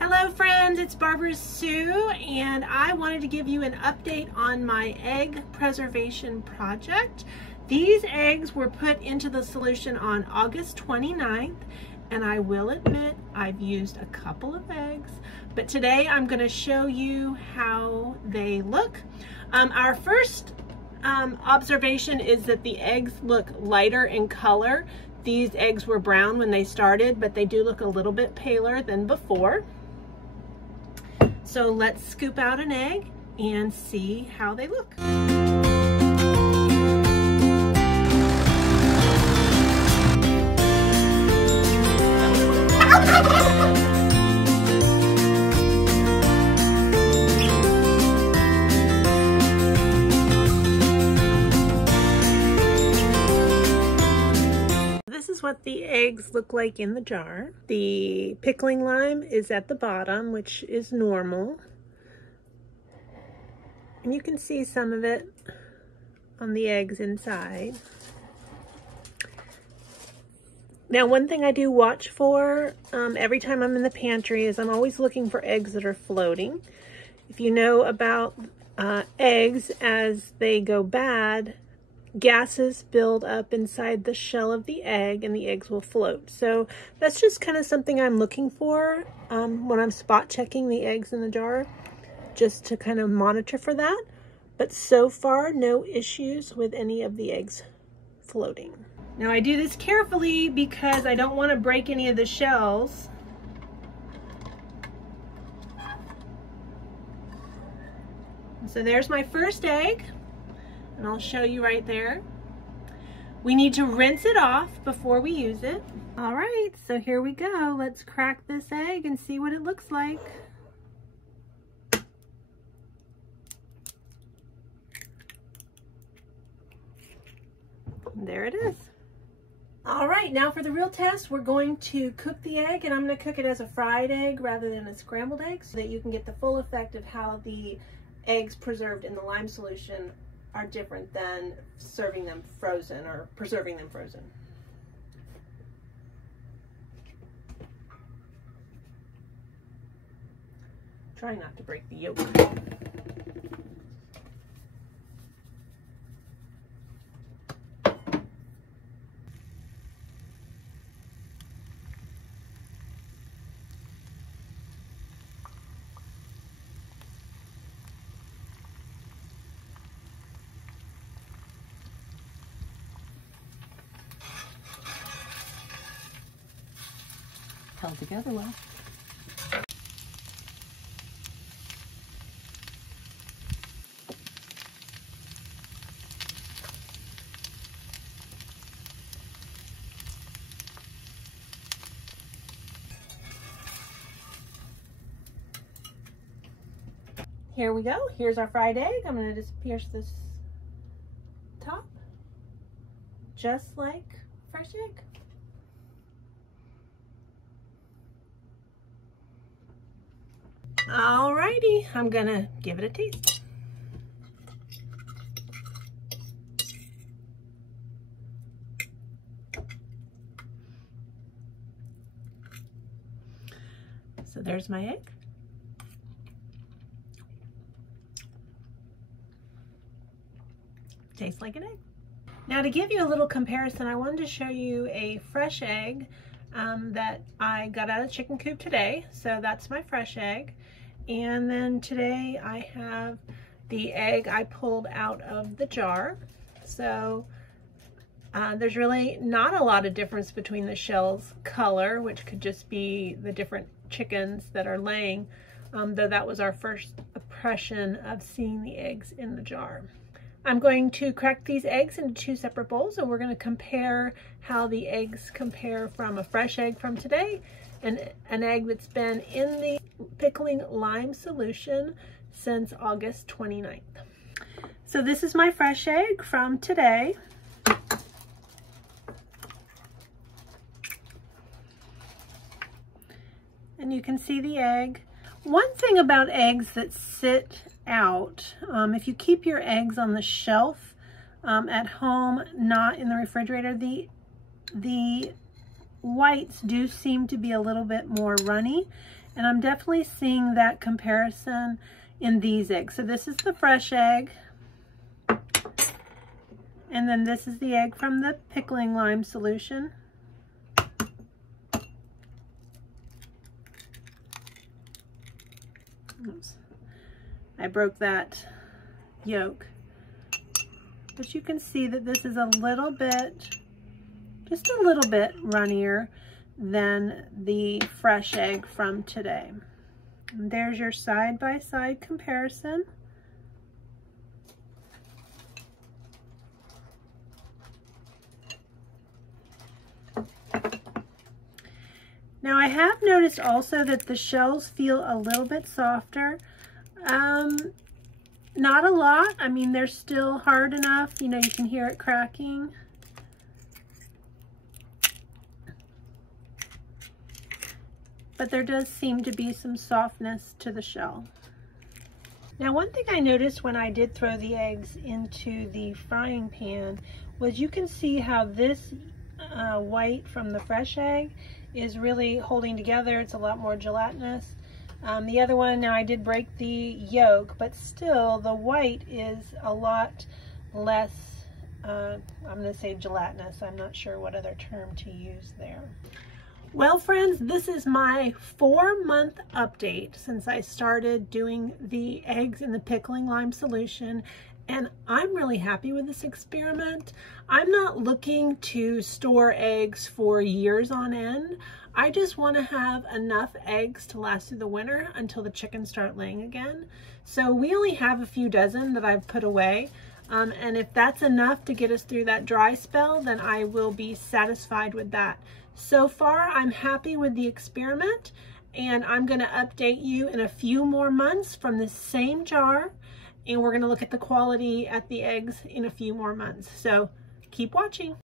Hello friends, it's Barbara Sue, and I wanted to give you an update on my egg preservation project. These eggs were put into the solution on August 29th, and I will admit I've used a couple of eggs, but today I'm going to show you how they look. Our first observation is that the eggs look lighter in color. These eggs were brown when they started, but they do look a little bit paler than before. So let's scoop out an egg and see how they look. This is what the eggs look like in the jar. The pickling lime is at the bottom, which is normal. And you can see some of it on the eggs inside. Now, one thing I do watch for every time I'm in the pantry is I'm always looking for eggs that are floating. If you know about eggs, as they go bad, gases build up inside the shell of the egg and the eggs will float. So that's just kind of something I'm looking for when I'm spot checking the eggs in the jar, just to kind of monitor for that. But so far, no issues with any of the eggs floating. Now I do this carefully because I don't want to break any of the shells. So there's my first egg. And I'll show you right there. We need to rinse it off before we use it. All right, so here we go. Let's crack this egg and see what it looks like. There it is. All right, now for the real test, we're going to cook the egg, and I'm going to cook it as a fried egg rather than a scrambled egg so that you can get the full effect of how the eggs preserved in the lime solution are different than serving them frozen or preserving them frozen. Try not to break the yolk. Held together well. Here we go. Here's our fried egg. I'm going to just pierce this top, just like fresh egg. Alrighty, I'm gonna give it a taste. So there's my egg. Tastes like an egg. Now, to give you a little comparison, I wanted to show you a fresh egg that I got out of the chicken coop today. So that's my fresh egg. And then today I have the egg I pulled out of the jar. So there's really not a lot of difference between the shell's color, which could just be the different chickens that are laying, though that was our first impression of seeing the eggs in the jar. I'm going to crack these eggs into two separate bowls, and we're going to compare how the eggs compare from a fresh egg from today and an egg that's been in the pickling lime solution since August 29th. So this is my fresh egg from today. And you can see the egg. One thing about eggs that sit out, if you keep your eggs on the shelf at home, not in the refrigerator, the whites do seem to be a little bit more runny, And I'm definitely seeing that comparison in these eggs. So this is the fresh egg. And then this is the egg from the pickling lime solution. Oops. I broke that yolk. But you can see that this is a little bit, just a little bit runnier than the fresh egg from today. And there's your side-by-side comparison. Now I have noticed also that the shells feel a little bit softer. Not a lot. I mean, they're still hard enough. You know, you can hear it cracking. But there does seem to be some softness to the shell. Now, one thing I noticed when I did throw the eggs into the frying pan was you can see how this white from the fresh egg is really holding together. It's a lot more gelatinous. The other one, now I did break the yolk, but still the white is a lot less, I'm going to say gelatinous. I'm not sure what other term to use there. Well, friends, this is my 4-month update since I started doing the eggs in the pickling lime solution, and I'm really happy with this experiment. I'm not looking to store eggs for years on end. I just want to have enough eggs to last through the winter until the chickens start laying again. So we only have a few dozen that I've put away. And if that's enough to get us through that dry spell, then I will be satisfied with that. So far, I'm happy with the experiment, and I'm going to update you in a few more months from the same jar, and we're going to look at the quality at the eggs in a few more months. So keep watching.